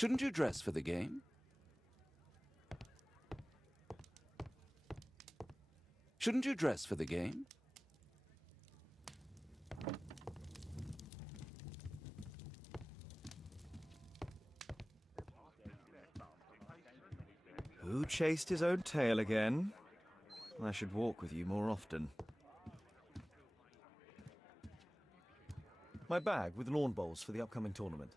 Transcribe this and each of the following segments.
Shouldn't you dress for the game? Shouldn't you dress for the game? Who chased his own tail again? I should walk with you more often. My bag with lawn bowls for the upcoming tournament.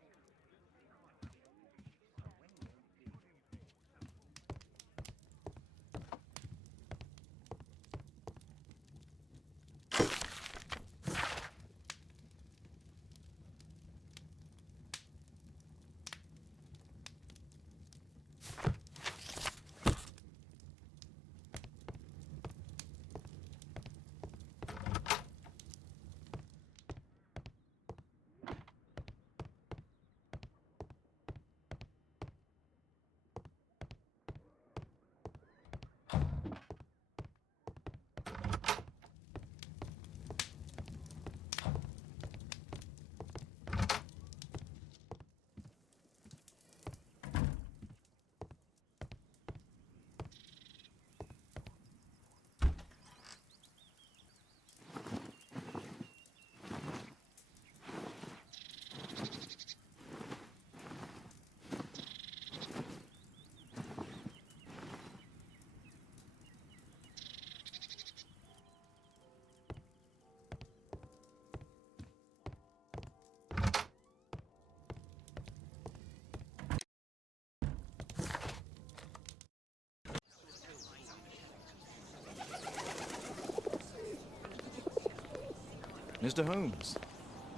Mr. Holmes,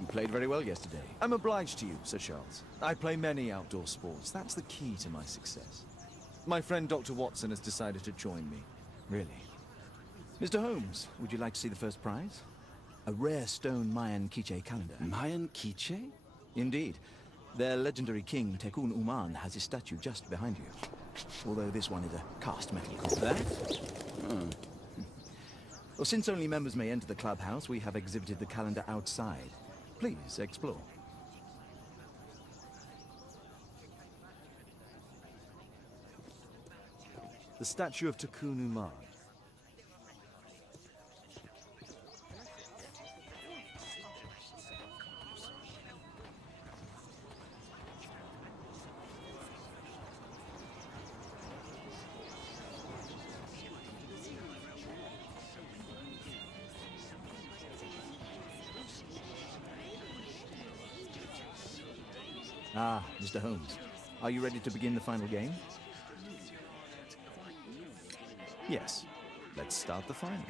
you played very well yesterday. I'm obliged to you, Sir Charles. I play many outdoor sports. That's the key to my success. My friend Dr. Watson has decided to join me. Really? Mr. Holmes, would you like to see the first prize? A rare stone Mayan quiche calendar. Mayan quiche? Indeed. Their legendary king, Tekun Uman, has his statue just behind you. Although this one is a cast metal copy. That? Well, since only members may enter the clubhouse, we have exhibited the calendar outside. Please, explore. The statue of Tekun Uman. Ah, Mr. Holmes, are you ready to begin the final game? Yes. Let's start the final.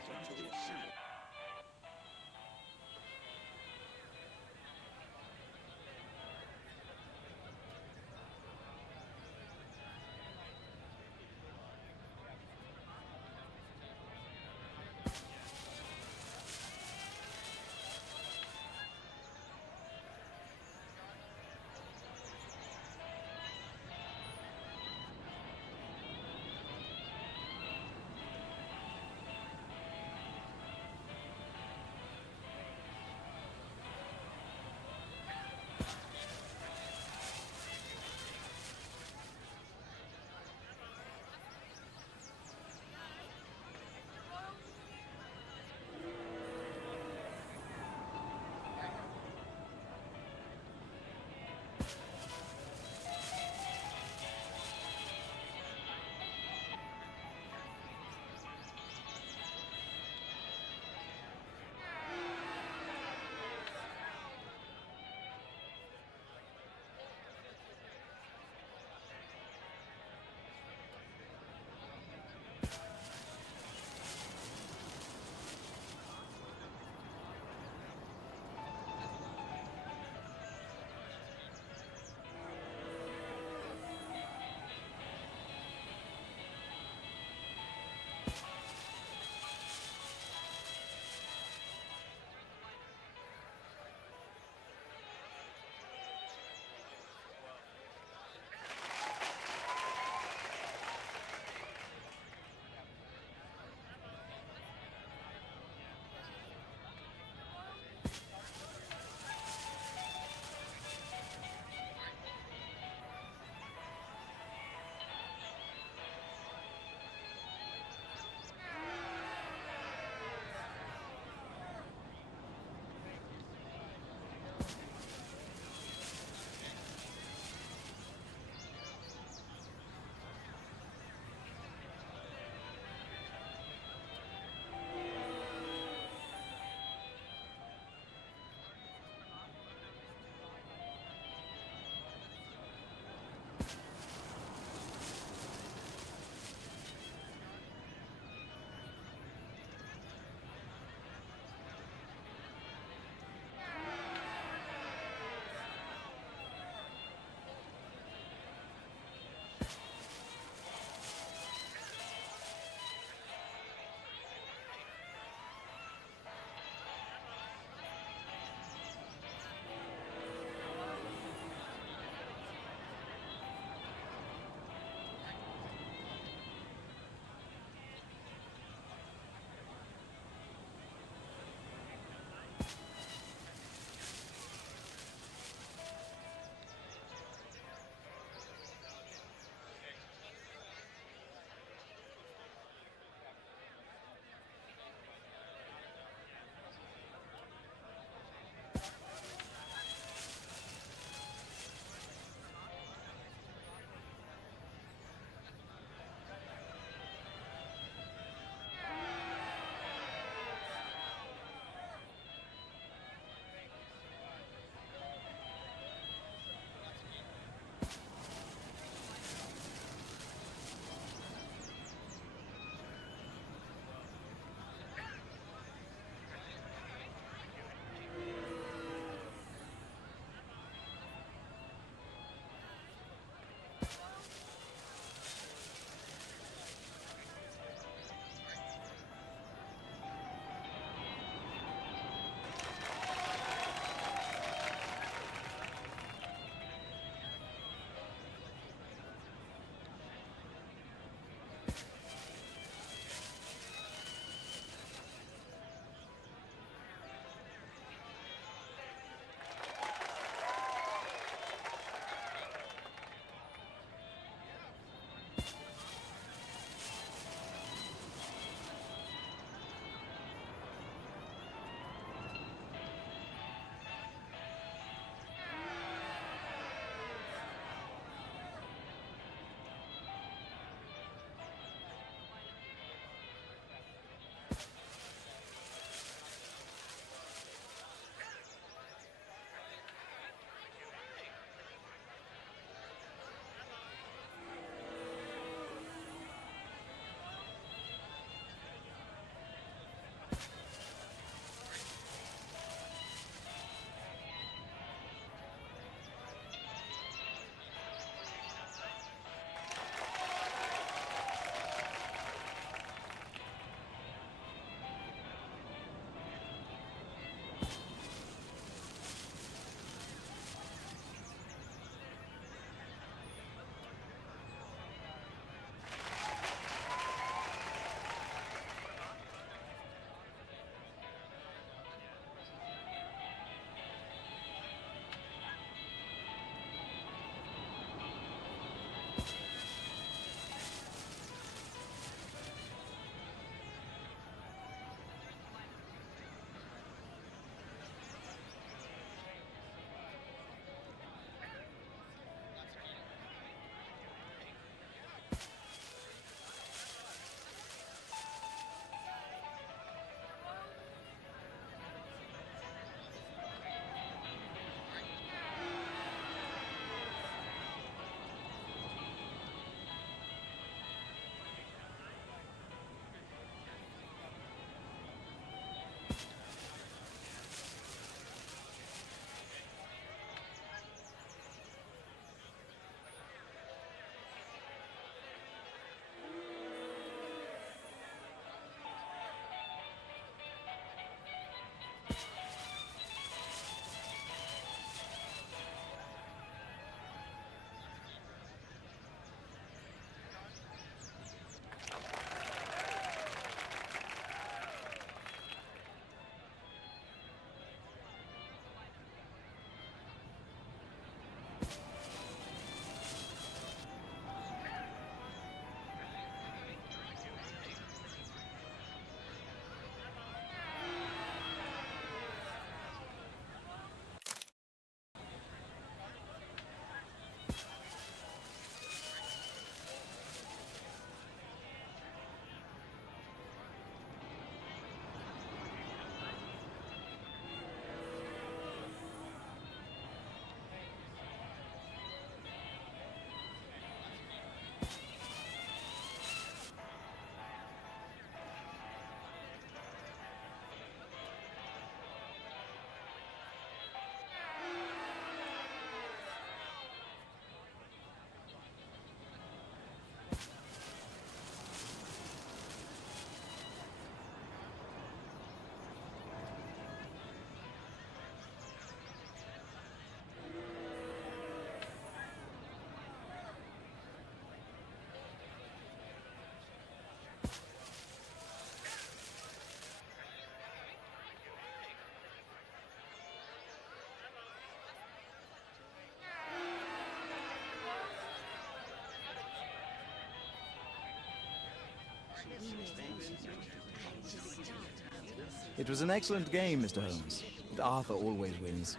It was an excellent game, Mr. Holmes. But Arthur always wins.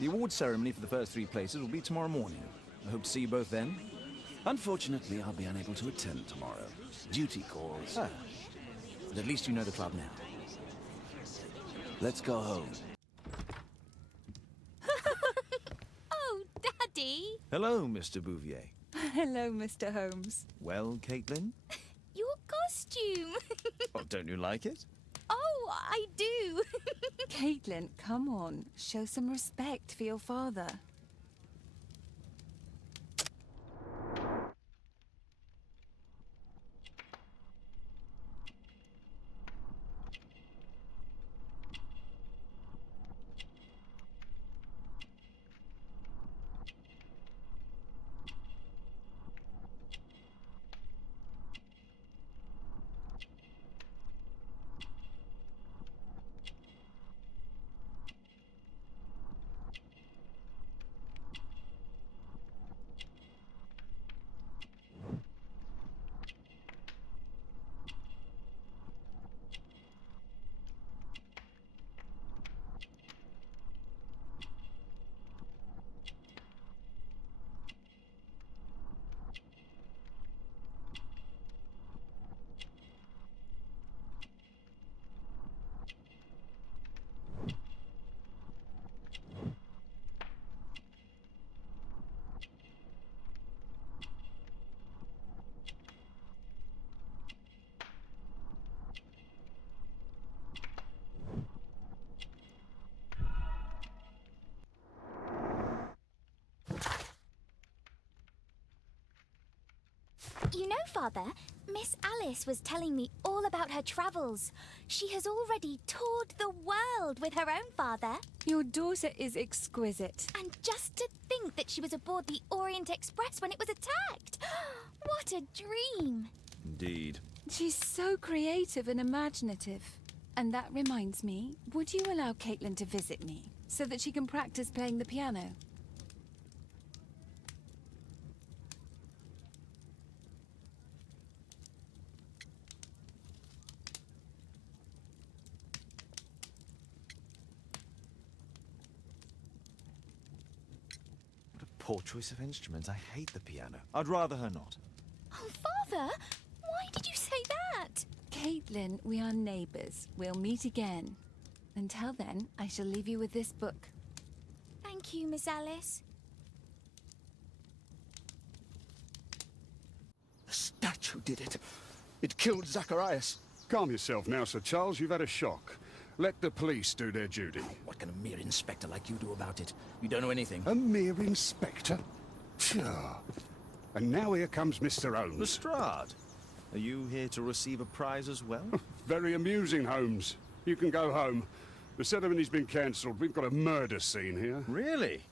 The award ceremony for the first 3 places will be tomorrow morning. I hope to see you both then. Unfortunately, I'll be unable to attend tomorrow. Duty calls. Ah. But at least you know the club now. Let's go home. Oh, Daddy! Hello, Mr. Bouvier. Hello, Mr. Holmes. Well, Caitlin? Your costume! Oh, don't you like it? Oh, I do! Caitlin, come on. Show some respect for your father. You know, Father, Miss Alice was telling me all about her travels. She has already toured the world with her own father. Your daughter is exquisite. And just to think that she was aboard the Orient Express when it was attacked. What a dream. Indeed. She's so creative and imaginative. And that reminds me, would you allow Caitlin to visit me so that she can practice playing the piano? Poor choice of instruments. I hate the piano. I'd rather her not. Oh, Father, why did you say that? Caitlin, we are neighbours. We'll meet again. Until then, I shall leave you with this book. Thank you, Miss Alice. The statue did it. It killed Zacharias. Calm yourself now, Sir Charles. You've had a shock. Let the police do their duty. What can a mere inspector like you do about it? You don't know anything. A mere inspector? Phew. And now here comes Mr. Holmes. Lestrade, are you here to receive a prize as well? Very amusing, Holmes. You can go home. The ceremony's been cancelled. We've got a murder scene here. Really?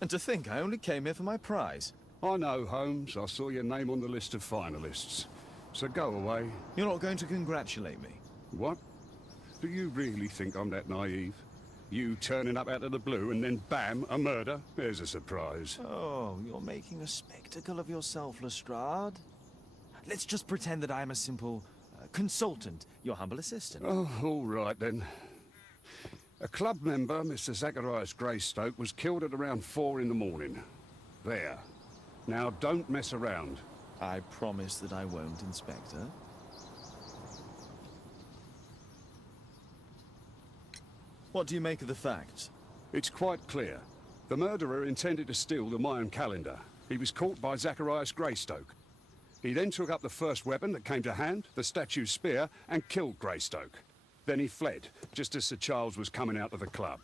And to think I only came here for my prize. I know, Holmes. I saw your name on the list of finalists. So go away. You're not going to congratulate me? What? Do you really think I'm that naive? You turning up out of the blue and then bam, a murder? There's a surprise. Oh, you're making a spectacle of yourself, Lestrade. Let's just pretend that I'm a simple consultant, your humble assistant. Oh, all right then. A club member, Mr. Zacharias Greystoke, was killed at around 4 in the morning. There. Now don't mess around. I promise that I won't, Inspector. What do you make of the facts? It's quite clear. The murderer intended to steal the Mayan calendar. He was caught by Zacharias Greystoke. He then took up the first weapon that came to hand, the statue's spear, and killed Greystoke. Then he fled, just as Sir Charles was coming out of the club.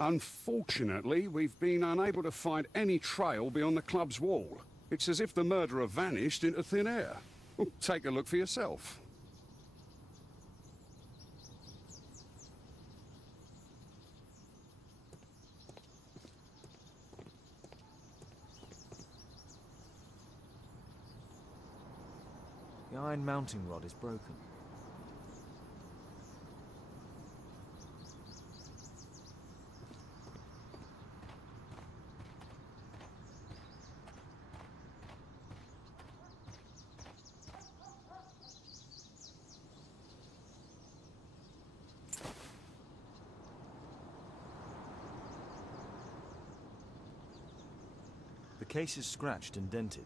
Unfortunately, we've been unable to find any trail beyond the club's wall. It's as if the murderer vanished into thin air. Well, take a look for yourself. The iron mounting rod is broken. case is scratched and dented.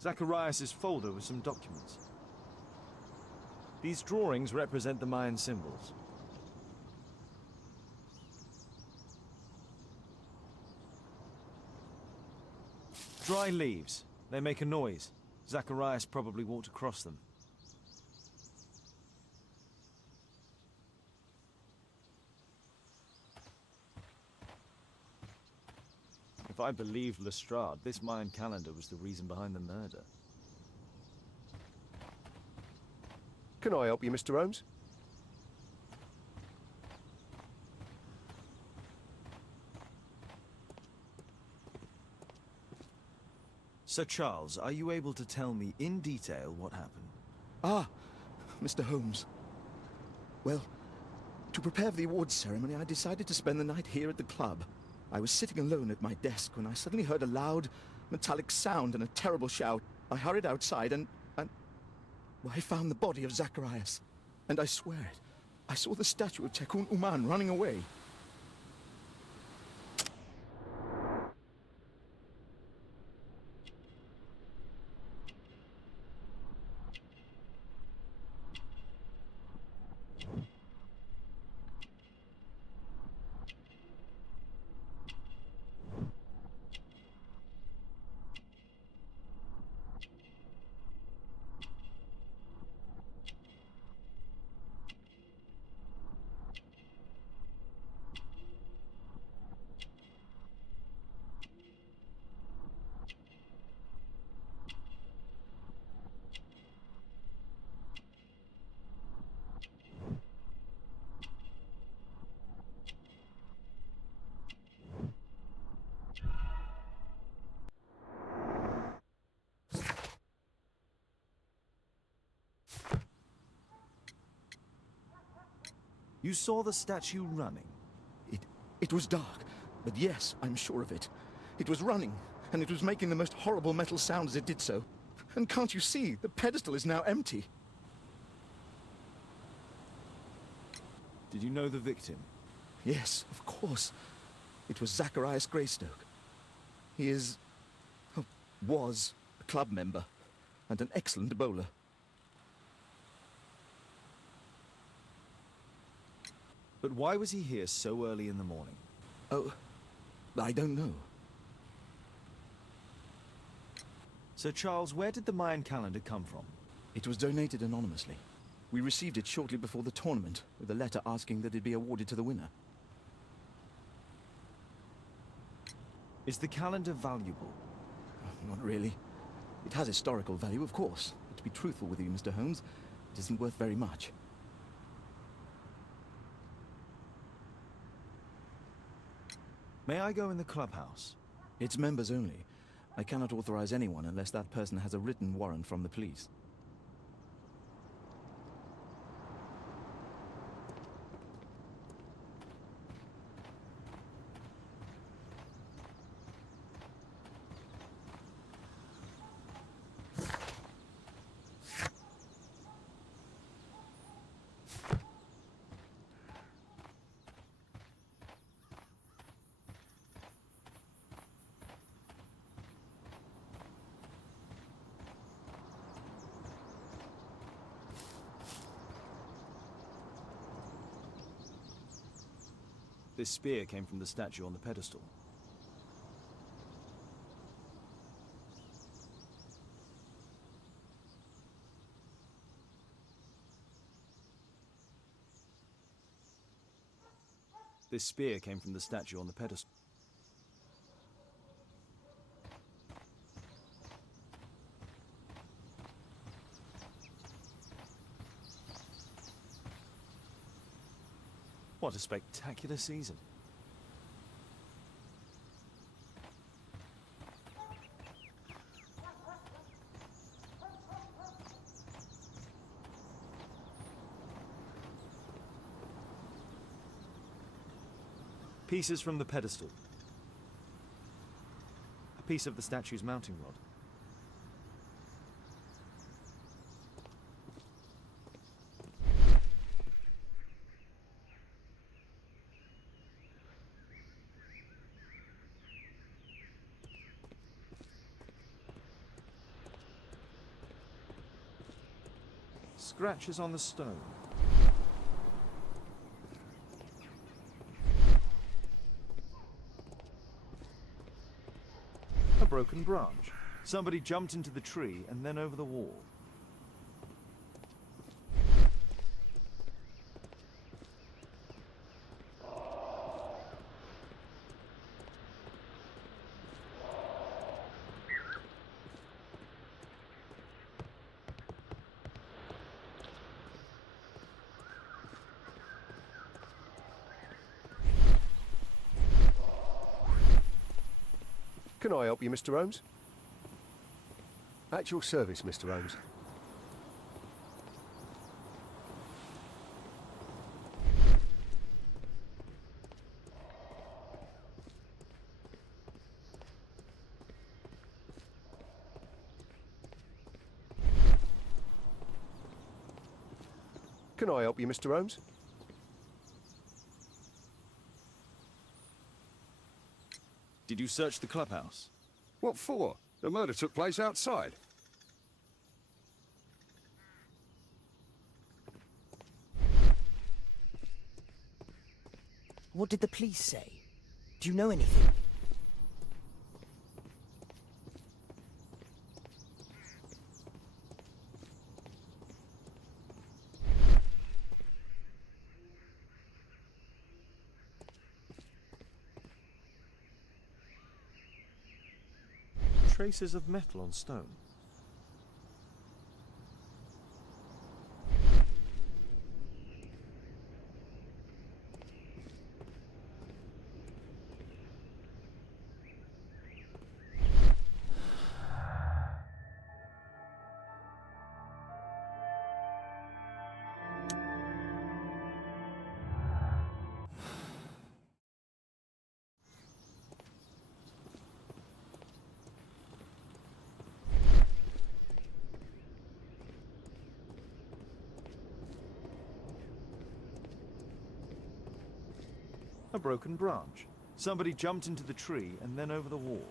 Zacharias' folder with some documents. These drawings represent the Mayan symbols. Dry leaves. They make a noise. Zacharias probably walked across them. If I believed Lestrade, this Mayan calendar was the reason behind the murder. Can I help you, Mr. Holmes? Sir Charles, are you able to tell me in detail what happened? Ah, Mr. Holmes. Well, to prepare for the awards ceremony, I decided to spend the night here at the club. I was sitting alone at my desk when I suddenly heard a loud, metallic sound and a terrible shout. I hurried outside and well, I found the body of Zacharias. And I swear it, I saw the statue of Tekun Uman running away. You saw the statue running? It was dark, but yes, I'm sure of it. It was running, and it was making the most horrible metal sound as it did so. And can't you see, the pedestal is now empty. Did you know the victim? Yes, of course. It was Zacharias Greystoke. He is... oh, was a club member, and an excellent bowler. But why was he here so early in the morning? Oh, I don't know. Sir Charles, where did the Mayan calendar come from? It was donated anonymously. We received it shortly before the tournament, with a letter asking that it be awarded to the winner. Is the calendar valuable? Not really. It has historical value, of course. But to be truthful with you, Mr. Holmes, it isn't worth very much. May I go in the clubhouse? It's members only. I cannot authorize anyone unless that person has a written warrant from the police. This spear came from the statue on the pedestal. This spear came from the statue on the pedestal. What a spectacular season. Pieces from the pedestal. A piece of the statue's mounting rod. Scratches on the stone. A broken branch. Somebody jumped into the tree and then over the wall. Can I help you, Mr. Holmes? At your service, Mr. Holmes. Can I help you, Mr. Holmes? Did you search the clubhouse? What for? The murder took place outside. What did the police say? Do you know anything? Traces of metal on stone. A broken branch. Somebody jumped into the tree and then over the wall.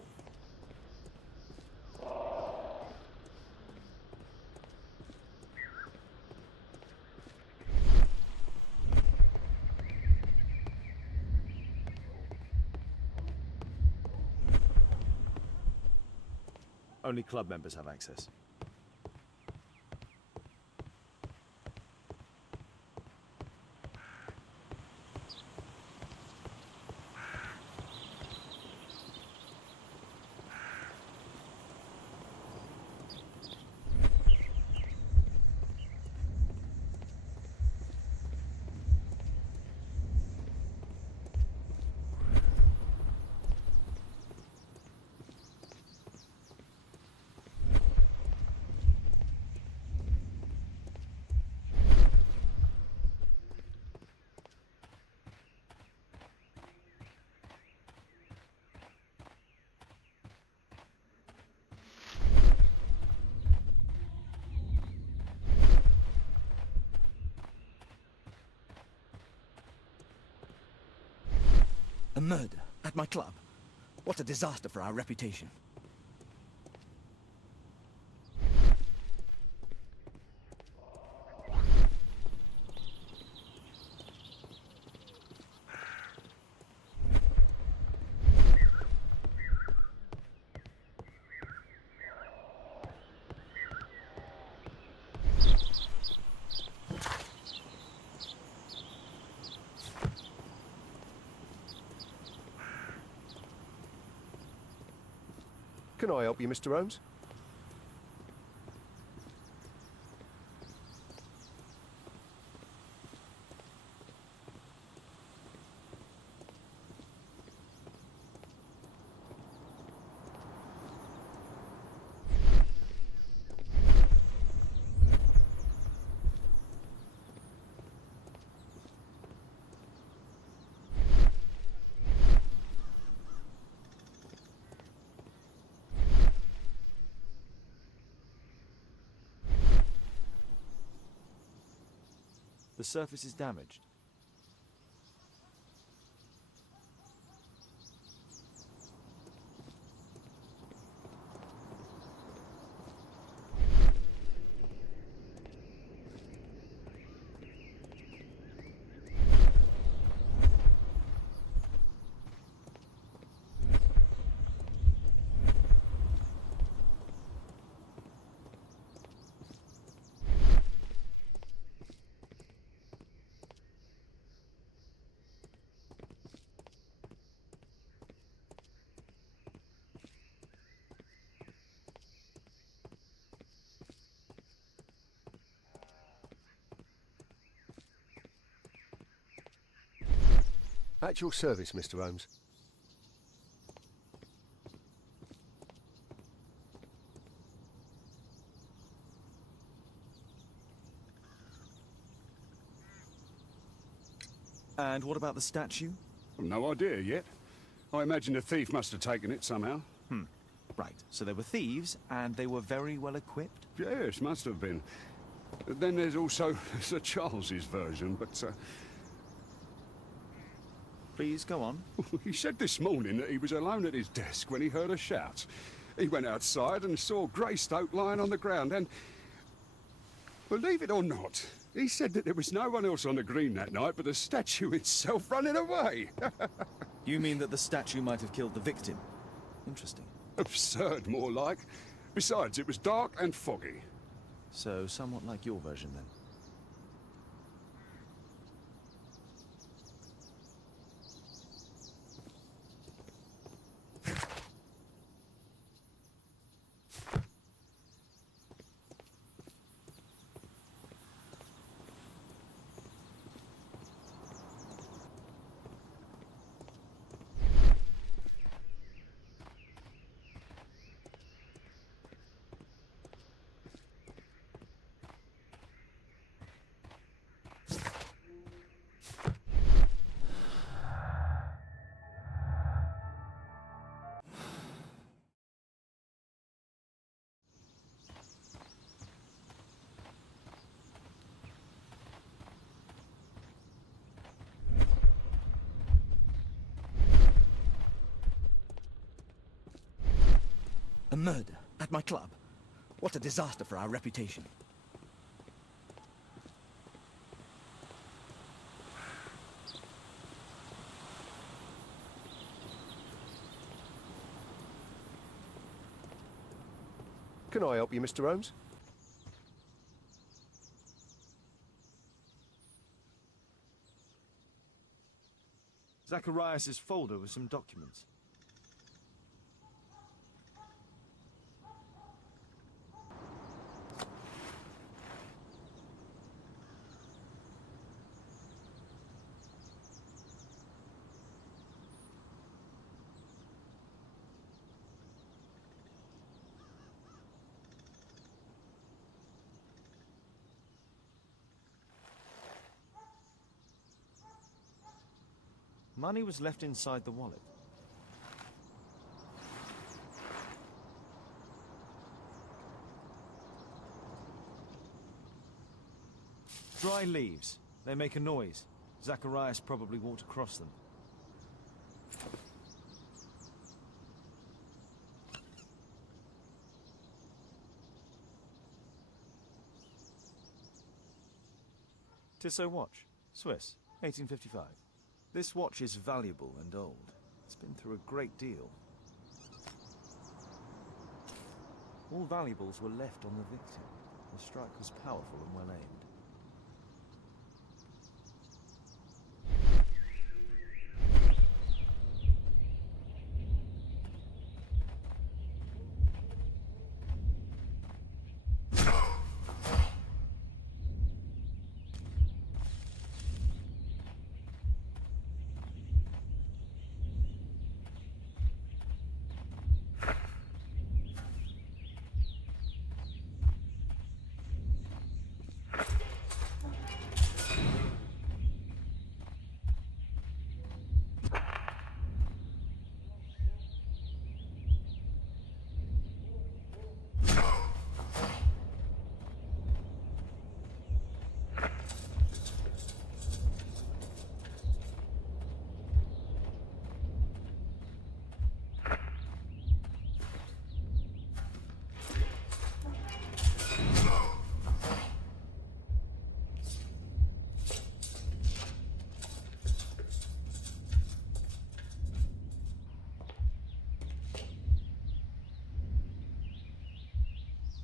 Only club members have access. A murder at my club. What a disaster for our reputation. Can I help you, Mr. Holmes? The surface is damaged. At your service, Mr. Holmes. And what about the statue? No idea yet. I imagine the thief must have taken it somehow. Right, so they were thieves, and they were very well equipped? Yes, must have been. Then there's also Sir Charles's version, but Please, go on. he said this morning that he was alone at his desk when he heard a shout. He went outside and saw Greystoke lying on the ground and... Believe it or not, he said that there was no one else on the green that night but the statue itself running away. You mean that the statue might have killed the victim? Interesting. Absurd, more like. Besides, it was dark and foggy. So, somewhat like your version, then. A murder at my club. What a disaster for our reputation. Can I help you, Mr. Holmes? Zacharias's folder with some documents. Money was left inside the wallet. Dry leaves. They make a noise. Zacharias probably walked across them. Tissot watch. Swiss. 1855. This watch is valuable and old. It's been through a great deal. All valuables were left on the victim. The strike was powerful and well aimed.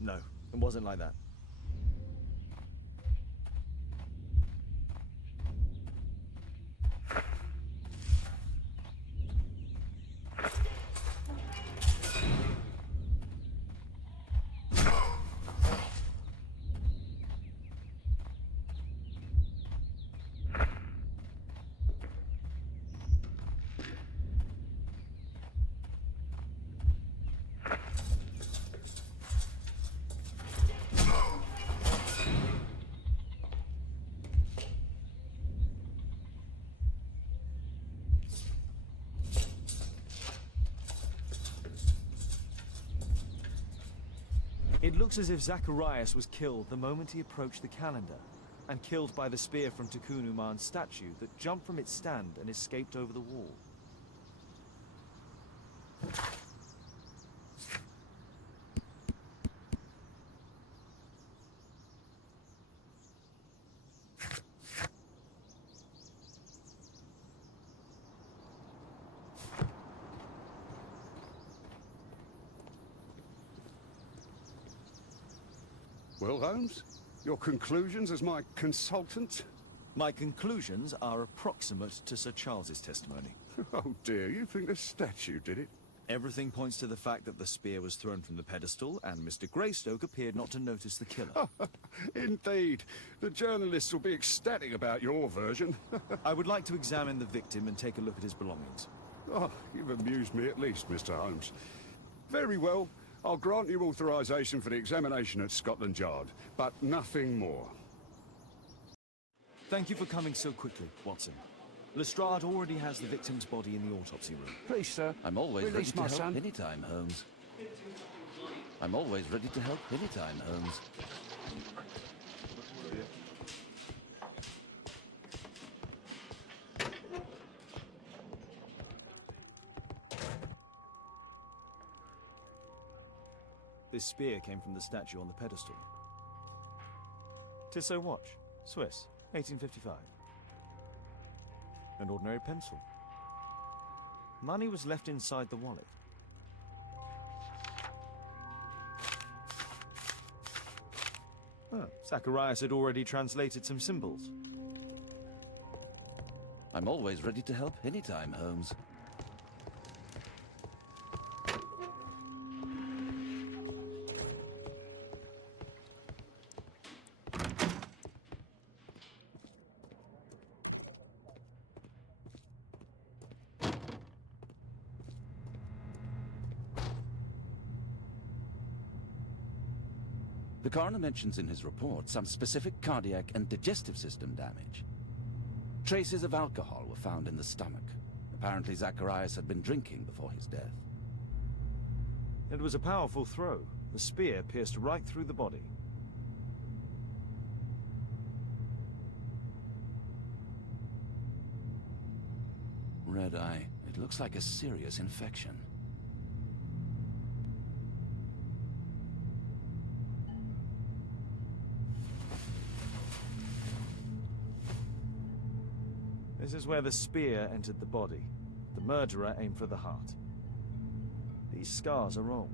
No, it wasn't like that. It looks as if Zacharias was killed the moment he approached the calendar, and killed by the spear from Tikkun Uman's statue that jumped from its stand and escaped over the wall. Well, Holmes, your conclusions as my consultant? My conclusions are approximate to Sir Charles's testimony. Oh dear, you think the statue did it? Everything points to the fact that the spear was thrown from the pedestal, and Mr. Greystoke appeared not to notice the killer. Indeed. The journalists will be ecstatic about your version. I would like to examine the victim and take a look at his belongings. Oh, you've amused me at least, Mr. Holmes. Very well. I'll grant you authorization for the examination at Scotland Yard, but nothing more. Thank you for coming so quickly, Watson. Lestrade already has the victim's body in the autopsy room. Please, sir. I'm always ready Release to my help son. anytime, Holmes. I'm always ready to help anytime, Holmes. This spear came from the statue on the pedestal. Tissot watch, Swiss, 1855. An ordinary pencil. Money was left inside the wallet. Oh, Zacharias had already translated some symbols. I'm always ready to help anytime, Holmes. The coroner mentions in his report some specific cardiac and digestive system damage. Traces of alcohol were found in the stomach. Apparently Zacharias had been drinking before his death. It was a powerful throw. The spear pierced right through the body. Red eye. It looks like a serious infection. This is where the spear entered the body. The murderer aimed for the heart. These scars are old.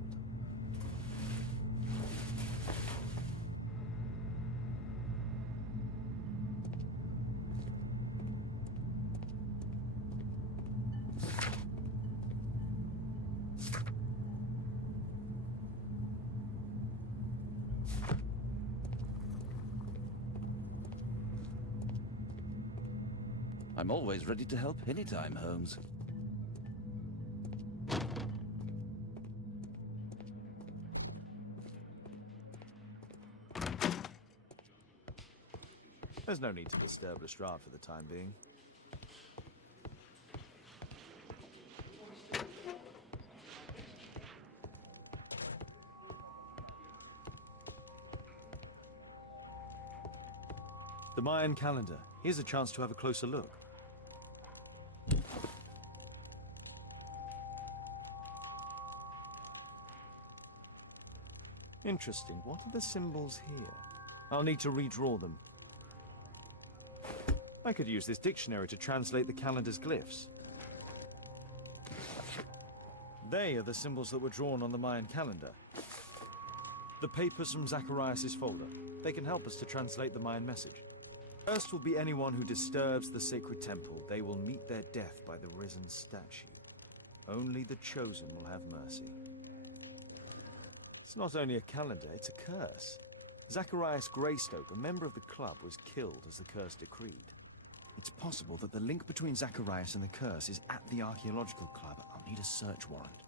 I'm always ready to help anytime, Holmes. There's no need to disturb Lestrade for the time being. The Mayan calendar. Here's a chance to have a closer look. Interesting. What are the symbols here? I'll need to redraw them. I could use this dictionary to translate the calendar's glyphs. They are the symbols that were drawn on the Mayan calendar. The papers from Zacharias' folder. They can help us to translate the Mayan message. First will be anyone who disturbs the sacred temple. They will meet their death by the risen statue. Only the chosen will have mercy. It's not only a calendar, it's a curse. Zacharias Greystoke, a member of the club, was killed as the curse decreed. It's possible that the link between Zacharias and the curse is at the archaeological club. I'll need a search warrant.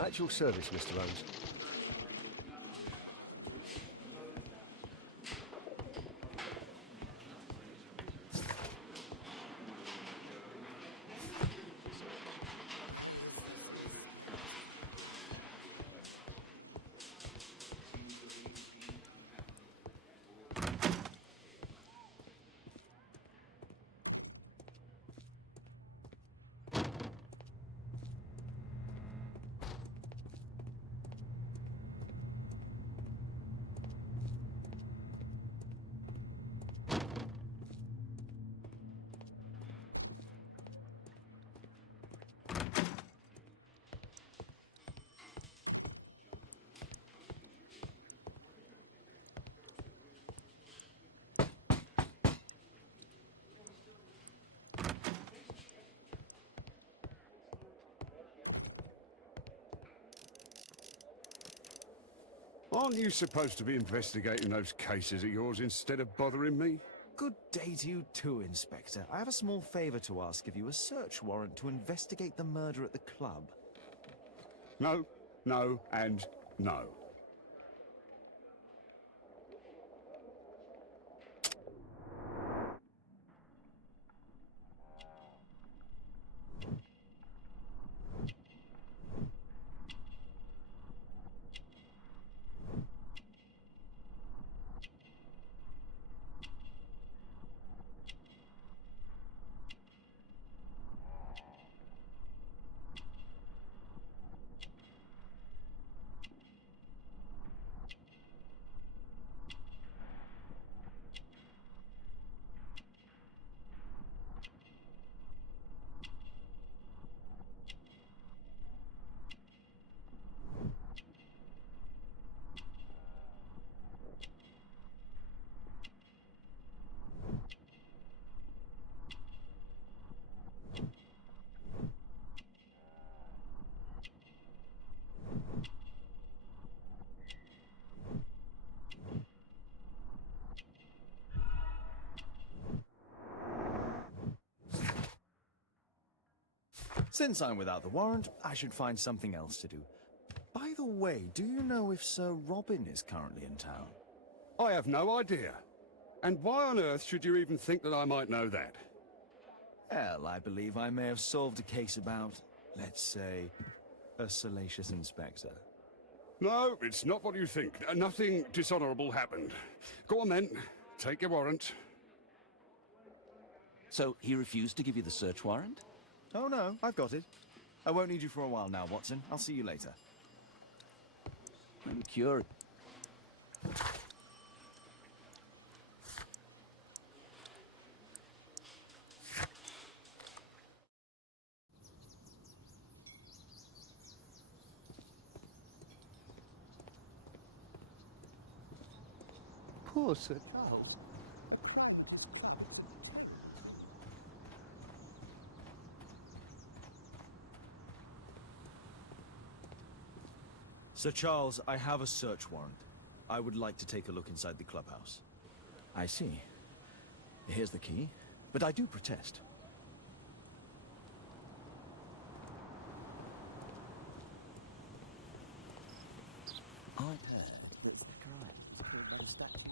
At your service, Mr. Holmes. Aren't you supposed to be investigating those cases of yours instead of bothering me? Good day to you too, Inspector. I have a small favor to ask of you, a search warrant to investigate the murder at the club. No, no, and no. Since I'm without the warrant, I should find something else to do. By the way, do you know if Sir Robin is currently in town? I have no idea. And why on earth should you even think that I might know that? Well, I believe I may have solved a case about, let's say, a salacious inspector. No, it's not what you think. Nothing dishonorable happened. Go on then. Take your warrant. So he refused to give you the search warrant? Oh no, I've got it. I won't need you for a while now, Watson. I'll see you later. I'm curious. Poor Sir Charles. Sir Charles, I have a search warrant. I would like to take a look inside the clubhouse. I see. Here's the key, but I do protest. I'd heard that Zacharias was killed by the statue.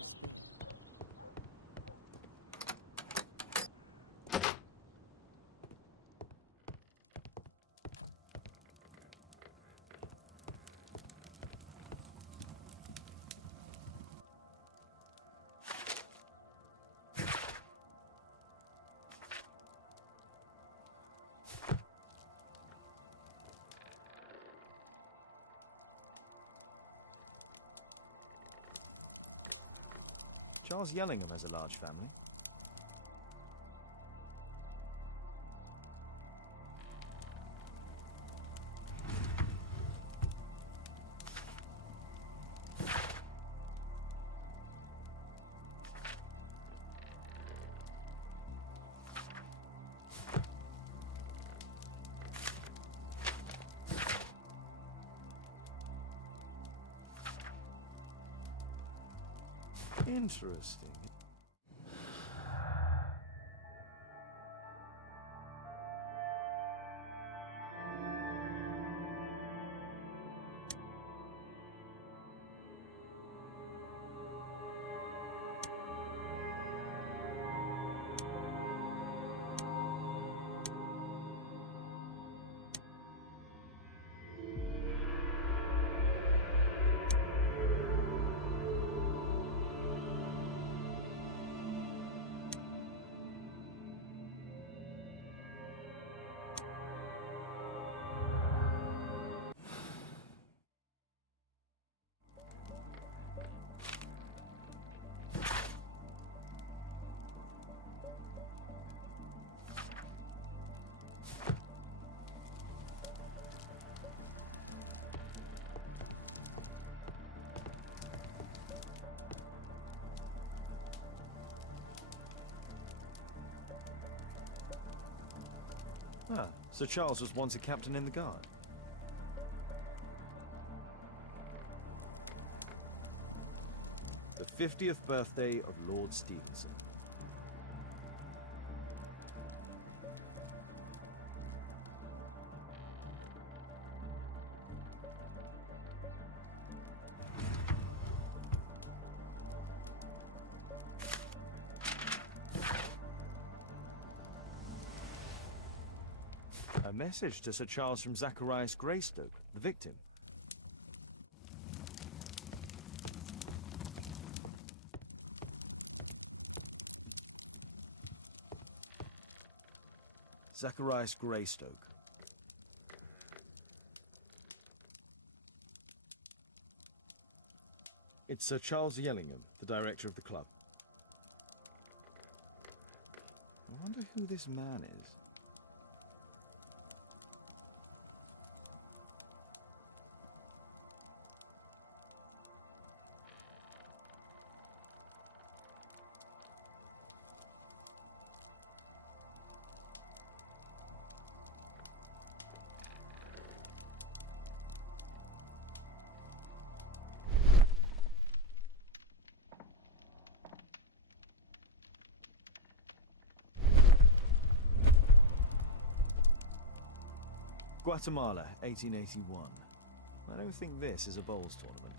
Charles Yellingham has a large family. Interesting. Ah, Sir Charles was once a captain in the guard. The 50th birthday of Lord Stevenson. A message to Sir Charles from Zacharias Greystoke, the victim. Zacharias Greystoke. It's Sir Charles Yellingham, the director of the club. I wonder who this man is. Guatemala, 1881. I don't think this is a bowls tournament.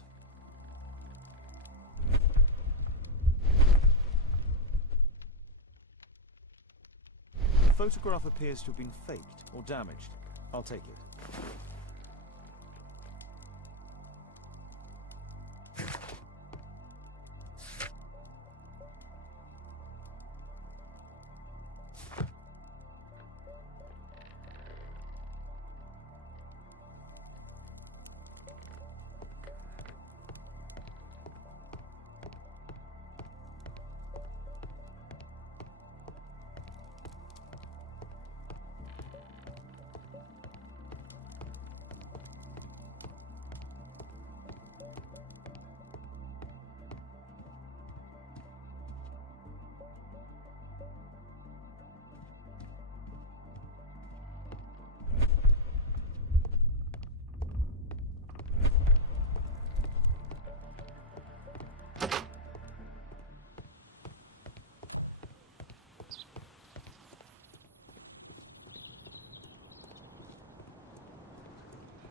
The photograph appears to have been faked or damaged. I'll take it.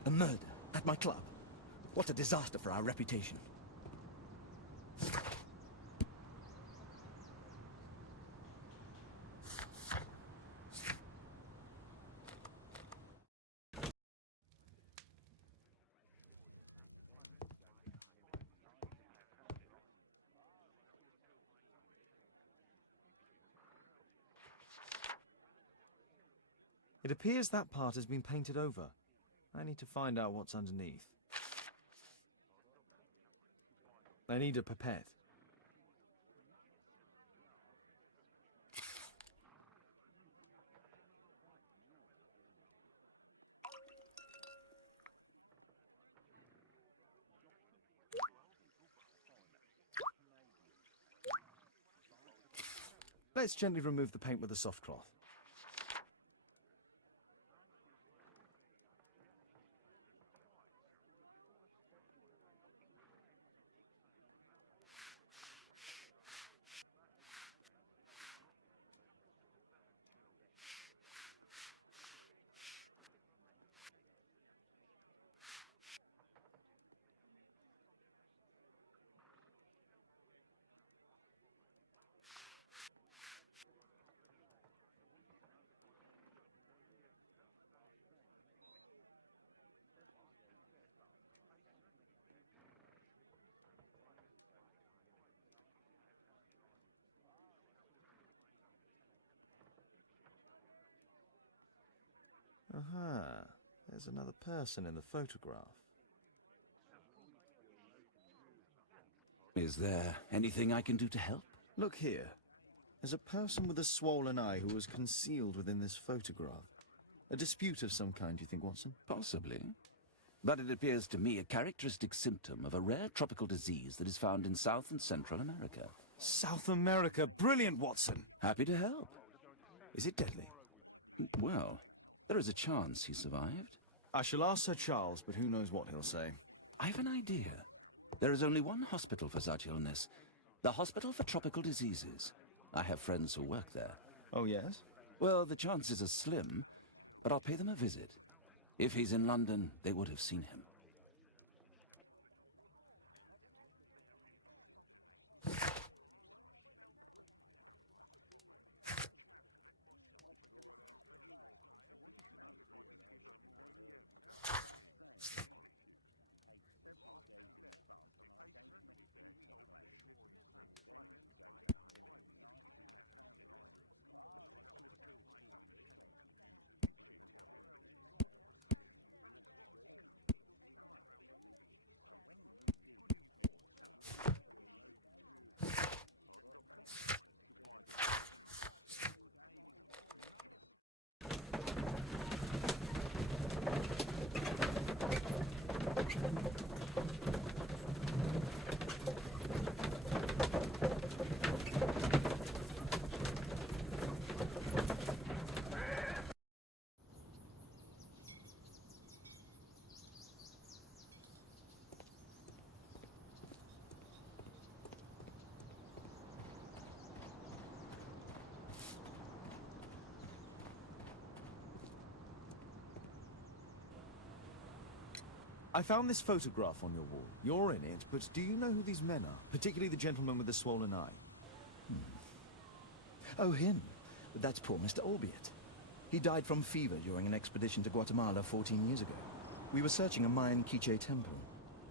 A murder at my club. What a disaster for our reputation. It appears that part has been painted over. I need to find out what's underneath. I need a pipette. Let's gently remove the paint with a soft cloth. Aha, there's another person in the photograph. Is there anything I can do to help? Look here. There's a person with a swollen eye who was concealed within this photograph. A dispute of some kind, you think, Watson? Possibly. But it appears to me a characteristic symptom of a rare tropical disease that is found in South and Central America. South America! Brilliant, Watson! Happy to help. Is it deadly? Well, there is a chance he survived. I shall ask Sir Charles, but who knows what he'll say. I have an idea. There is only one hospital for such illness. The Hospital for Tropical Diseases. I have friends who work there. Oh, yes? Well, the chances are slim, but I'll pay them a visit. If he's in London, they would have seen him. I found this photograph on your wall. You're in it, but do you know who these men are? Particularly the gentleman with the swollen eye. Oh, him. But that's poor Mr. Albiot. He died from fever during an expedition to Guatemala 14 years ago. We were searching a Mayan Quiche temple,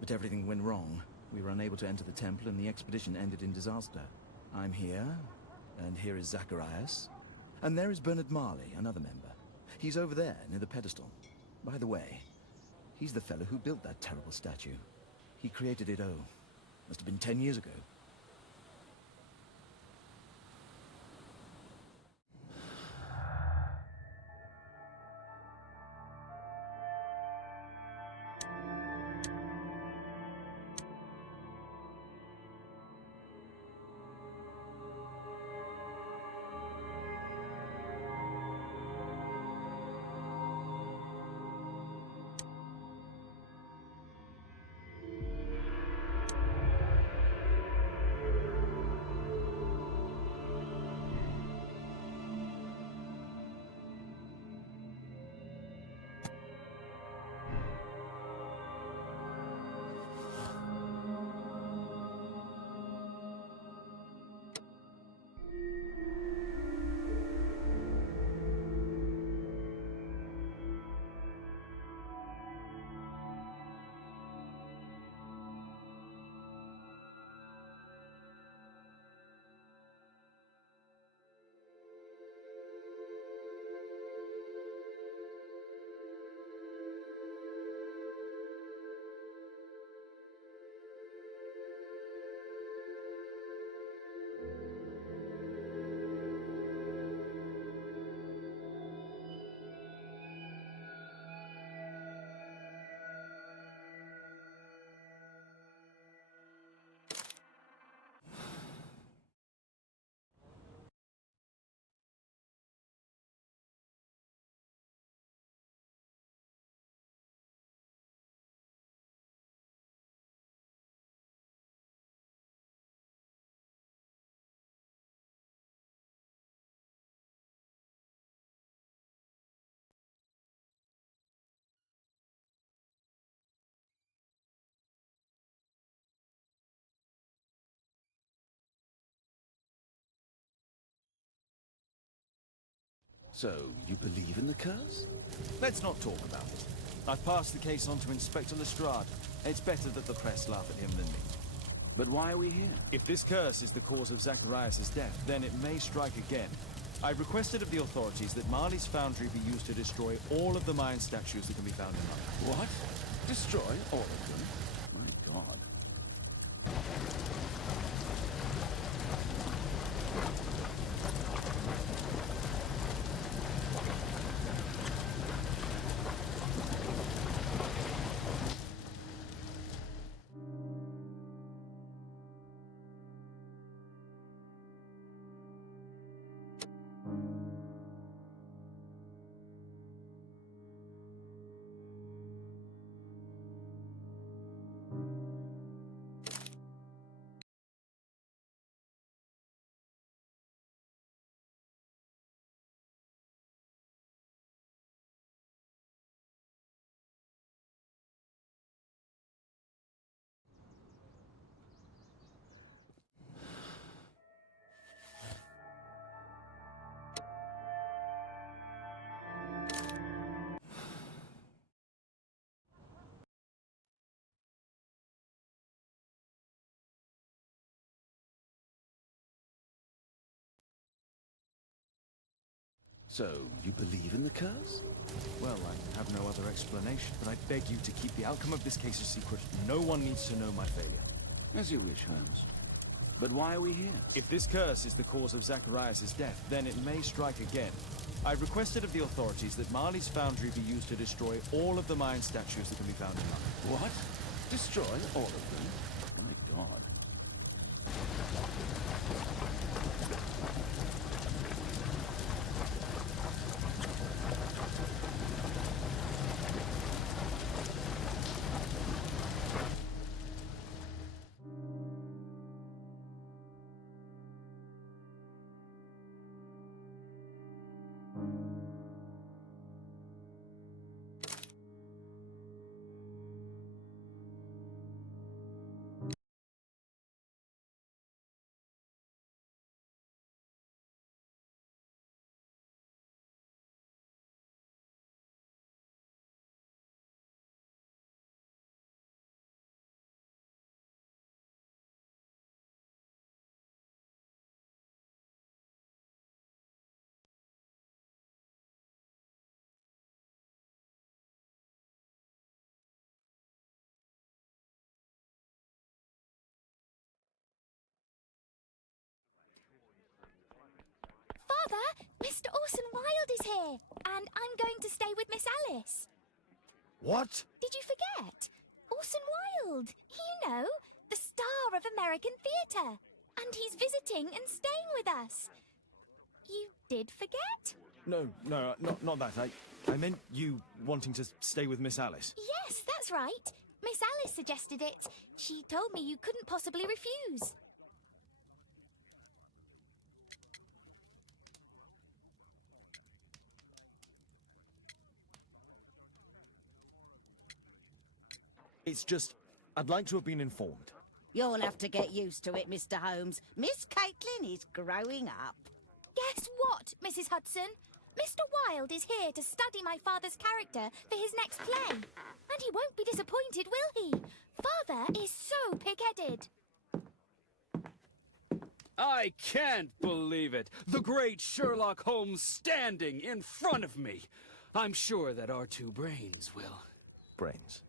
but everything went wrong. We were unable to enter the temple, and the expedition ended in disaster. I'm here, and here is Zacharias. And there is Bernard Marley, another member. He's over there, near the pedestal. By the way, he's the fellow who built that terrible statue. He created it, must have been 10 years ago. So, you believe in the curse? Let's not talk about it. I've passed the case on to Inspector Lestrade. It's better that the press laugh at him than me. But why are we here? If this curse is the cause of Zacharias' death, then it may strike again. I requested of the authorities that Marley's foundry be used to destroy all of the Mayan statues that can be found in London. What? Destroy all of them? My God. So, you believe in the curse? Well, I have no other explanation, but I beg you to keep the outcome of this case a secret. No one needs to know my failure. As you wish, Holmes. But why are we here? If this curse is the cause of Zacharias' death, then it may strike again. I requested of the authorities that Marley's foundry be used to destroy all of the Mayan statues that can be found in London. What? Destroy all of them? My God. Father, Mr. Orson Wilde is here, and I'm going to stay with Miss Alice. What? Did you forget? Orson Wilde, you know, the star of American theatre. And he's visiting and staying with us. You did forget? No, not that. I meant you wanting to stay with Miss Alice. Yes, that's right. Miss Alice suggested it. She told me you couldn't possibly refuse. It's just, I'd like to have been informed. You'll have to get used to it, Mr. Holmes. Miss Caitlin is growing up. Guess what, Mrs. Hudson? Mr. Wilde is here to study my father's character for his next play. And he won't be disappointed, will he? Father is so pig-headed. I can't believe it! The great Sherlock Holmes standing in front of me! I'm sure that our two brains will... Brains.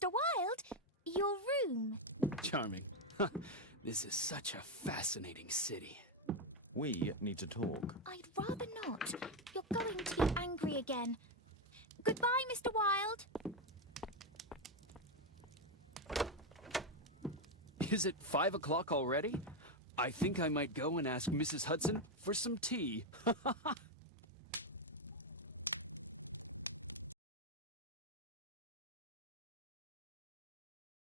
Mr. Wilde, your room. Charming. This is such a fascinating city. We need to talk. I'd rather not. You're going to be angry again. Goodbye, Mr. Wilde. Is it 5 o'clock already? I think I might go and ask Mrs. Hudson for some tea.